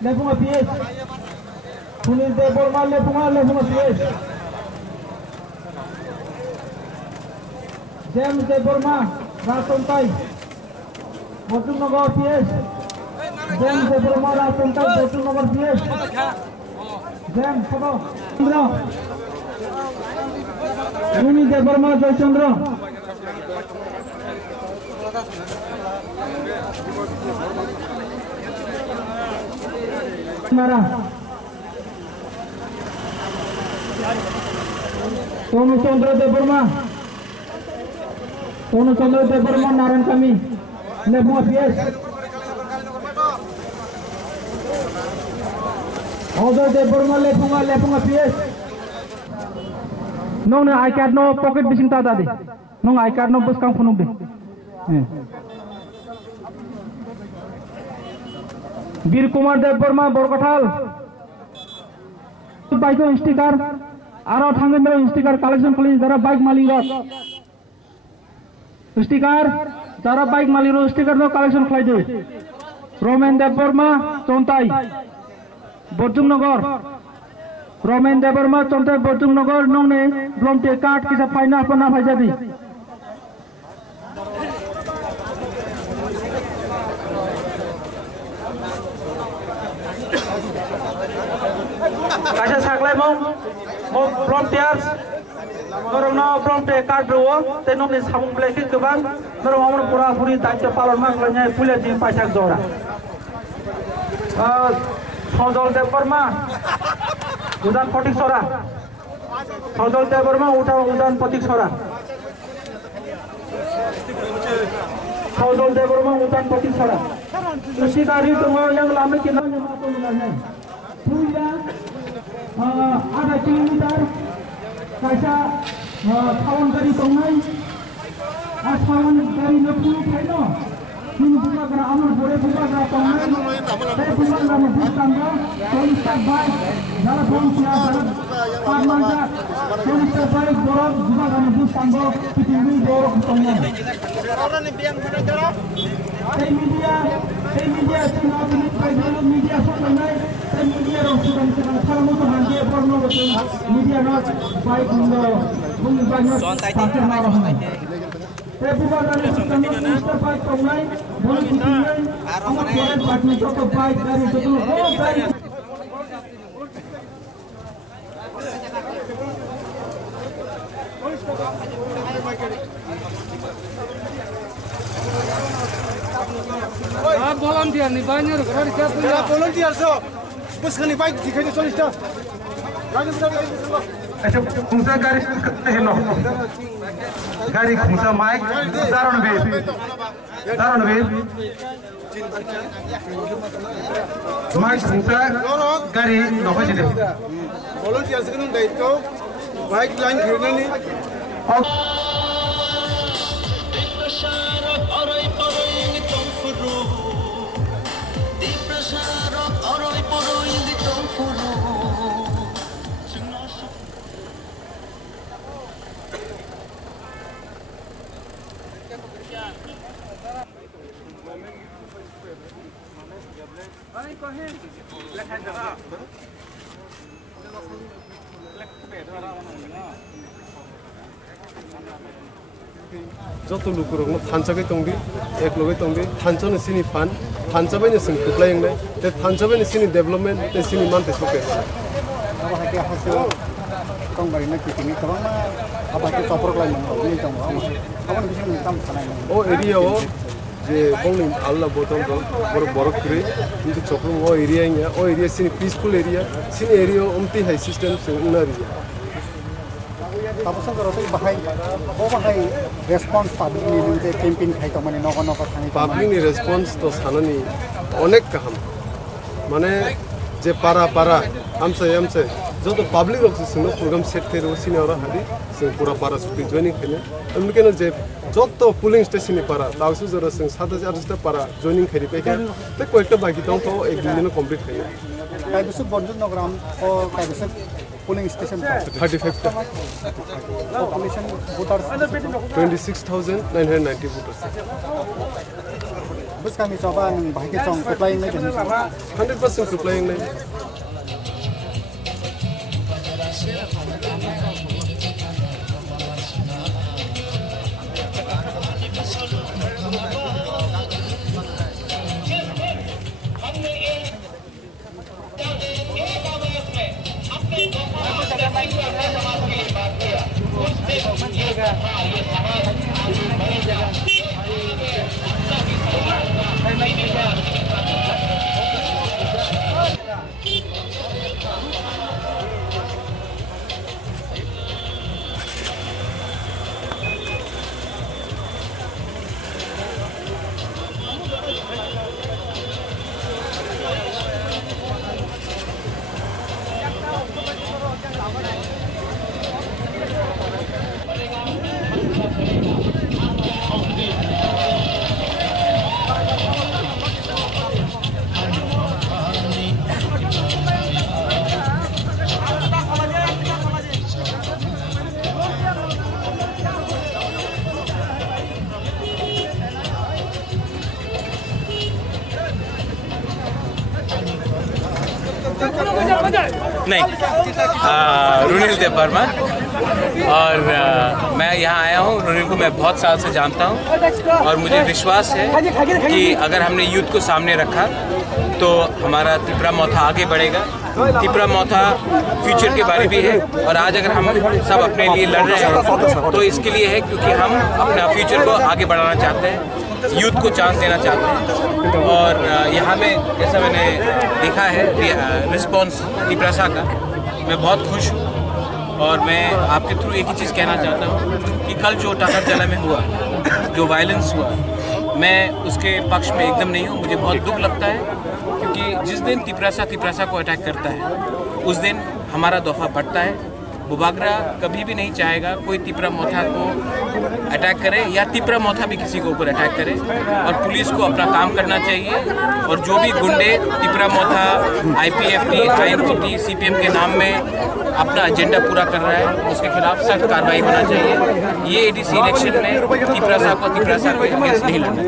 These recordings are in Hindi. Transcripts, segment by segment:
Lepunga PS. Punil de Borma Lepunga PS. James de Borma Ratontai. Bojongnagar PS. James de Borma Ratontai Bojongnagar PS. James photo. Punil de Borma Jaychandra. Mara Tonu Chandra Deburma Naran Kami Lepunga PS. Odo Deburma Lepunga PS. No I card no pocket fishing tata de. No I card no bus kam phunuk de. Vir Kumar Debbarma बरकठाल बाइक स्टिकार आरो थांगोन बे स्टिकार कालेक्शन खालामि जारा बाइक मालिक स्टिकार जारा बाइक मालिक स्टिकार नो कालेक्शन खालामदो रोमेन देवबर्मा चन्ताई बजुंगनगर रोमेन देवबर्मा चन्ताई बजुंगनगर नंने ब्लमटे कार्ड किसा फाइना अपना फाइजादी Kaisa saklai mo volunteers norong no volunteer card bro te no ni samung bleki kebang norong amon pura puri daitwa palon ma klanya pule din paisak jora Sojol Deborma udan potik sora Sojol Deborma udan potik sora Sojol Deborma udan potik sora usi dari tongo yang lama kita nyamato nulanya punya ada kilometer kaisa kawan dari tongai kawan dari nepuluh kilo ini buka kena aman boleh buka kena tongai saya buka kena bustanga polis baik jalan bongsia jalan parmanja polis baik borok buka kena bustanga pitinggi borok tongai orang ni biang mana cara media media soalnya media orang sudah kalau mau tuhan dia porno betul media not baik untuk banyak pasal marah saya bukan dari Mr. Baik Tongai boleh ditinggal amat boleh bagi contoh baik dari betul baik volunteer nih banyak orang siapa punya volunteer so bus kani baik dikai di solista अच्छा खुंसा गाड़ी हेलो गाड़ी खुंसा माइक दारुण भी माइक खुंसा गाड़ी नखा जिले volunteer sekarang daito baik line khirnani जतो लुकुरंग थानचाबै तंबि एकलगै तंबि थानचनो सिनि फान थानचाबैनो जों खुबलायंनाय ते थानचाबैनो सिनि डेभलपमेन्ट ते सिनि मानते सके अब हाके हासो तंबारिना किटिनि गोबां आबादखौ सफरलायनो नि दङ आबाद बिसिनि काम खानाय ओ एरियाव जे बंनि आल्ला बोतल बर बरकरि किन्तु चक्रम ओ एरिया सिनि पीसफुल एरिया सिनि एरिया उमति हाई सिस्टम से उनारि तापस गरतै बाहाय रेस्पन्स पाब्लिकनि मोनसे केम्पेइन खायतो माने नगर नगर थाङै पाब्लिकनि रेस्पन्स तो साननि अनेक गाहाम माने जे पारा आमसे जतो पाब्लिक रक्स सिनो प्रोग्राम सेट करो सिनियर हादि जों पूरा पारा सुति जॉइनिंग खाने उनकेनो जे जतो पुलिंग स्टेशन नि पारा दाउसु जरा जों 7000 पारा जॉइनिंग खारि पेके ते कोइटा बाकी दं तो एक दिन में कंप्लीट खायो कायबसु बन्धु नगराम ओ कायबसु polling station 35 population voters 26,990 voters Tapos kami coba bahagi song playing na din. 100% playing na. नहीं, रुनिल देव वर्मा और मैं यहाँ आया हूँ। रुनिल को मैं बहुत साल से जानता हूँ और मुझे विश्वास है कि अगर हमने यूथ को सामने रखा तो हमारा त्रिपुरा मौथा आगे बढ़ेगा। त्रिपुरा मौथा फ्यूचर के बारे भी है और आज अगर हम सब अपने लिए लड़ रहे हैं तो इसके लिए है क्योंकि हम अपना फ्यूचर को आगे बढ़ाना चाहते हैं, यूथ को चांस देना चाहते हैं। और यहाँ में जैसा मैंने देखा है रिस्पॉन्स त्रिपुरा का, मैं बहुत खुश हूँ। और मैं आपके थ्रू एक ही चीज़ कहना चाहता हूँ कि कल जो टाकरजला में हुआ, जो वायलेंस हुआ, मैं उसके पक्ष में एकदम नहीं हूँ। मुझे बहुत दुख लगता है क्योंकि जिस दिन त्रिपुरा को अटैक करता है उस दिन हमारा दफा बढ़ता है। बुबागरा कभी भी नहीं चाहेगा कोई त्रिपुरा मौथा को अटैक करे या त्रिपुरा मौथा भी किसी के ऊपर अटैक करे। और पुलिस को अपना काम करना चाहिए और जो भी गुंडे त्रिपुरा मौथा, IPFT, INCT, CPM के नाम में अपना एजेंडा पूरा कर रहा है उसके खिलाफ सख्त कार्रवाई होना चाहिए। ये ADC इलेक्शन में त्रिपुरा के अगेंस्ट नहीं लड़ना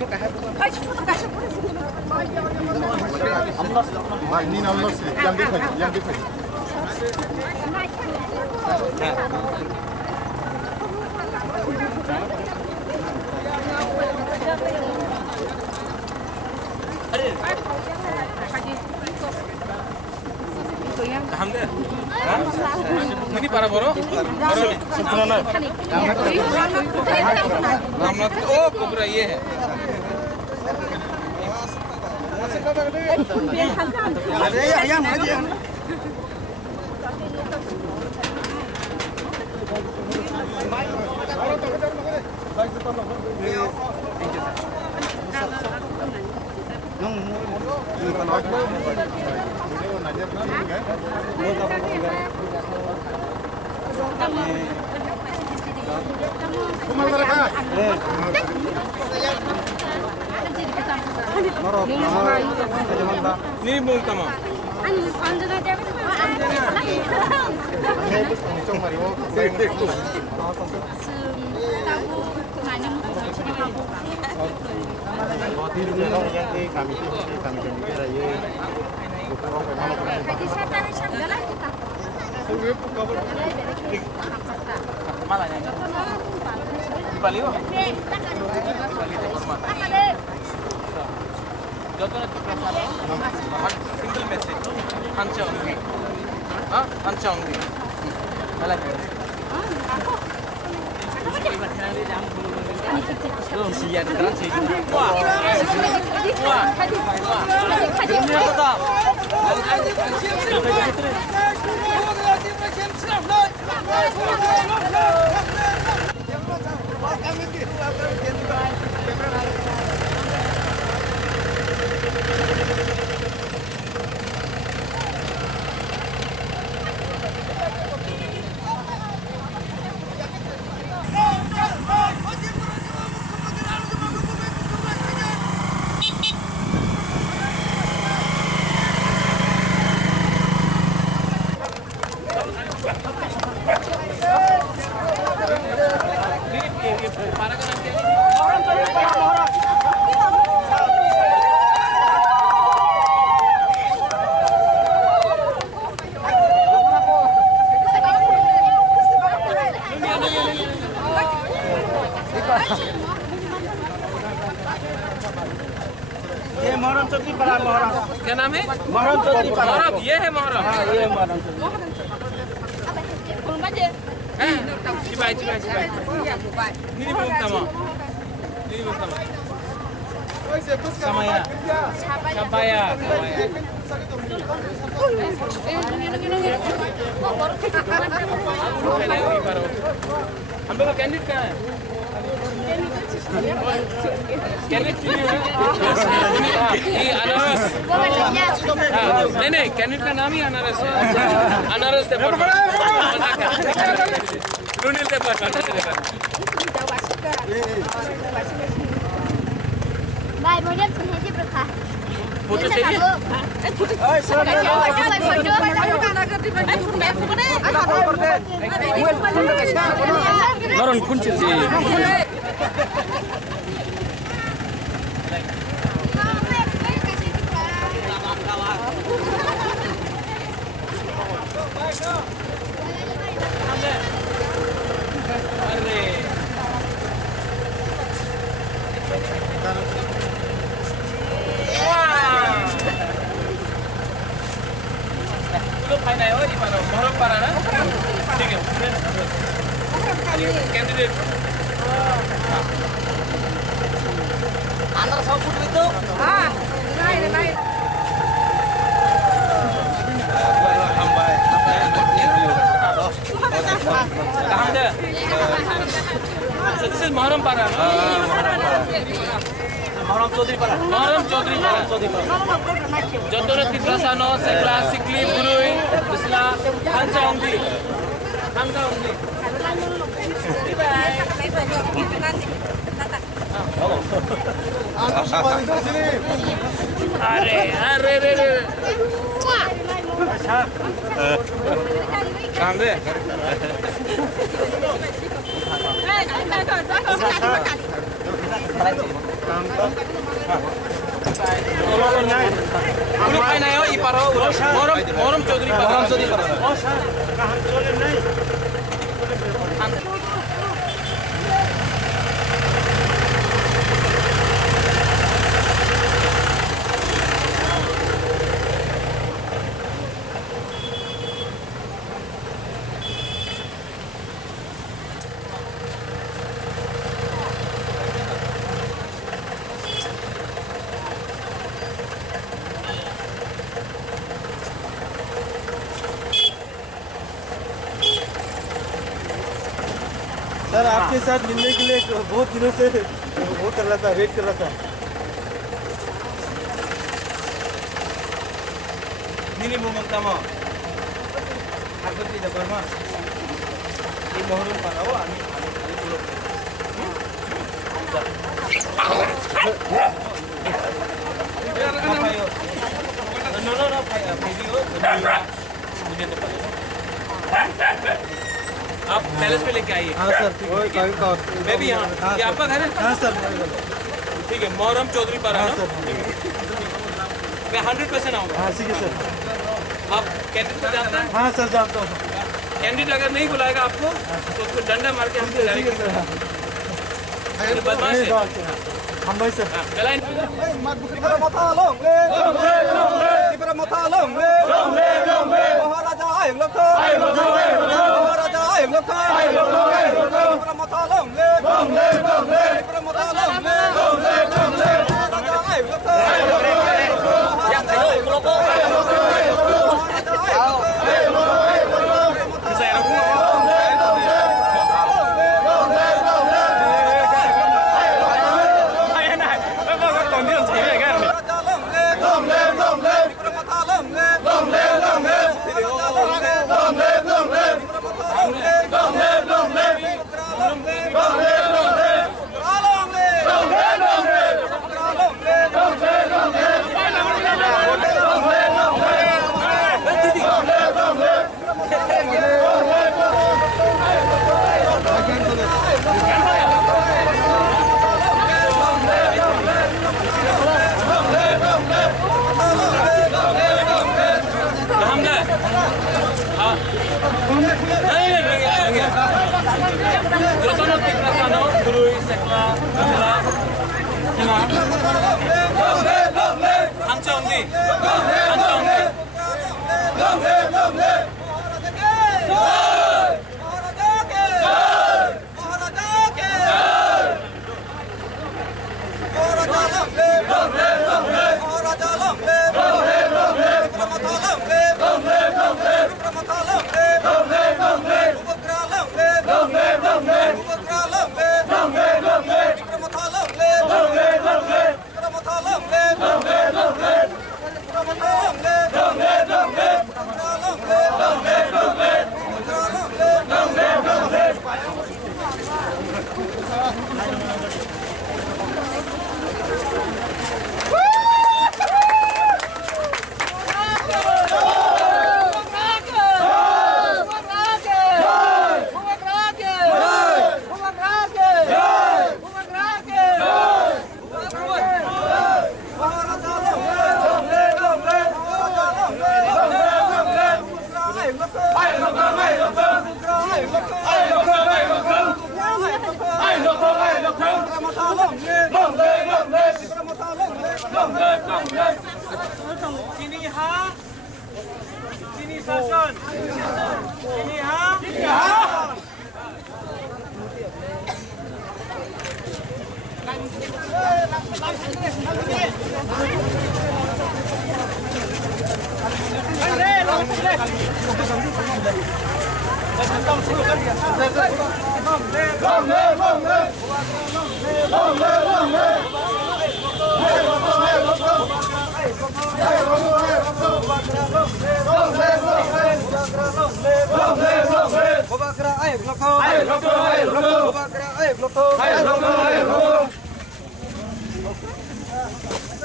Ini nomor sih, yang di Ini para boro? Oh, Cobra ये है. Ini bung kamu. Single message. Hancha only. Huh? Hancha only. I like it. ये मोहरम चौधरी पड़ा मोहरम। क्या नाम है? मोहरम चौधरी पड़ा। मोहरम, ये है मोहरम। हाँ ये Muharram Chaudhary. Cibai. Ini belum sama. Samaya. हम लोग का कैंडिडेट कहाँ है? कैंडिडेट चुनिए है? ये अनारस। नहीं, कैंडिडेट का नाम ही अनारस है। अनारस department. Runil department. Bài mới nhất thì hết được hả? Foto चाहिए? Maron kunci sih. भाई नहीं हो ये मानो मोहरम पारा ना ठीक है कैंडिडेट अंदर सब फुट भी तो हाँ नहीं हम भाई कहाँ से this is मोहरम पारा मोहरम चौधरी पारा Jodoh Tigrasano, Sekla, Sikli, Burui, Bisla, Hanca Ongdi. Are. Kang deh. Muharram Chaudhary sir आपके साथ मिलने के लिए बहुत दिनों से वो कर रहा था, वेट कर रहा था। Nini mo magtama. Ako ti dapat ma. Di mohon parawa ani tulog. No, video. मुझे तो पता। आप पैलेस पे लेके आइए। हाँ सर, ठीक है। मैं भी यहाँ। ये आपका घर है? हाँ सर। ठीक है, मोहरम चौधरी पर हाँ आना। सर। मैं 100% आऊँगा। हाँ ठीक है सर। आप कैंडिडेट को जानते हैं? हाँ सर जानता हूँ। कैंडिडेट अगर नहीं बुलाएगा आपको तो उसको डंडा मार के हमसे ठीक है सर। बदमाश है। हम भाई सर। गलाइन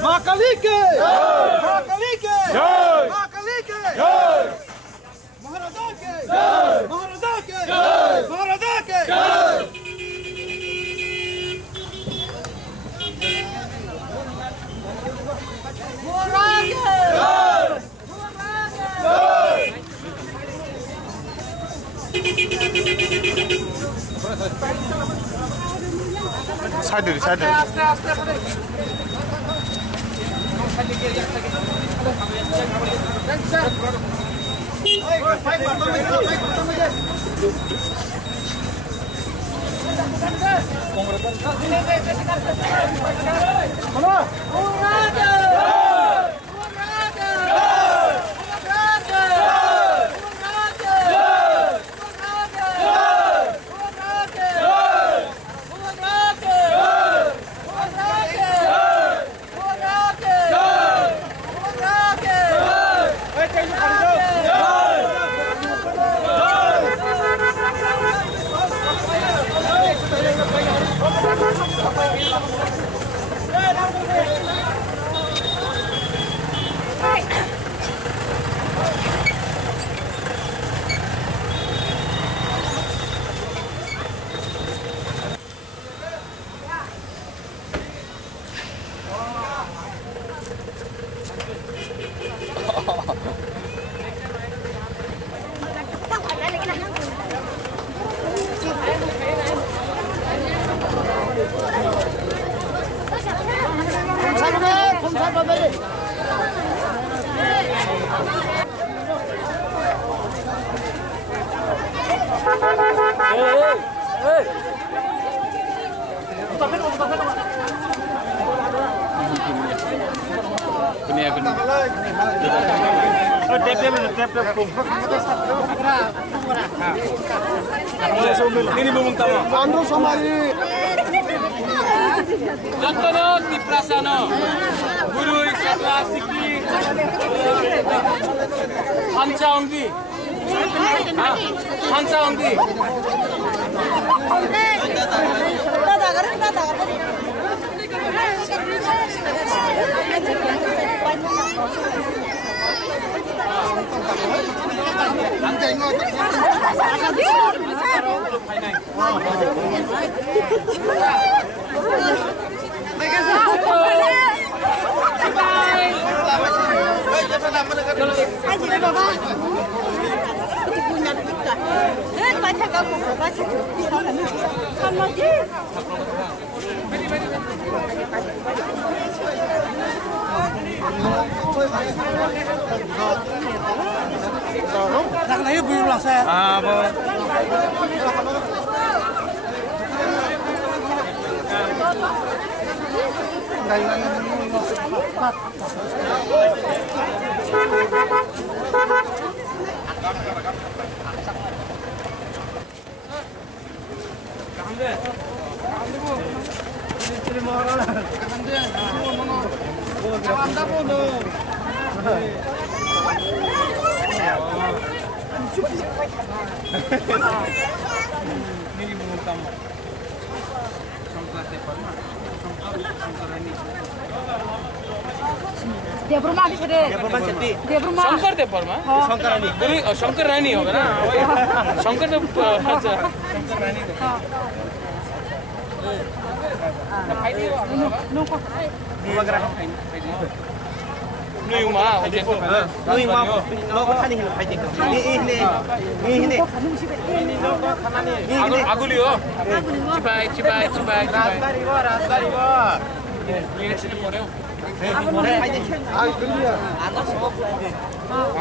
महाकाली के महाकाली के महाकाली के महाराजा के महाराजा के महाराजा के 사이드 사이드 Ini Bung Tama. Andro Somari Jantono di Prasano. Guru Iksa Siki. Hansa Ongdi. Hansa Ongdi. Naknanya belum lah saya. Ini Bung Tama. Dia berumah di sini. Dia berumah. Shankar थे परमा शंकर रानी शंकर रानी होगा ना वही शंकर तो अच्छा शंकर रानी Nuôi mà, nuôi mà nó có khăn hình phải chỉnh ini agulio, cipai. dari bawah Ini sini poreo. Ah.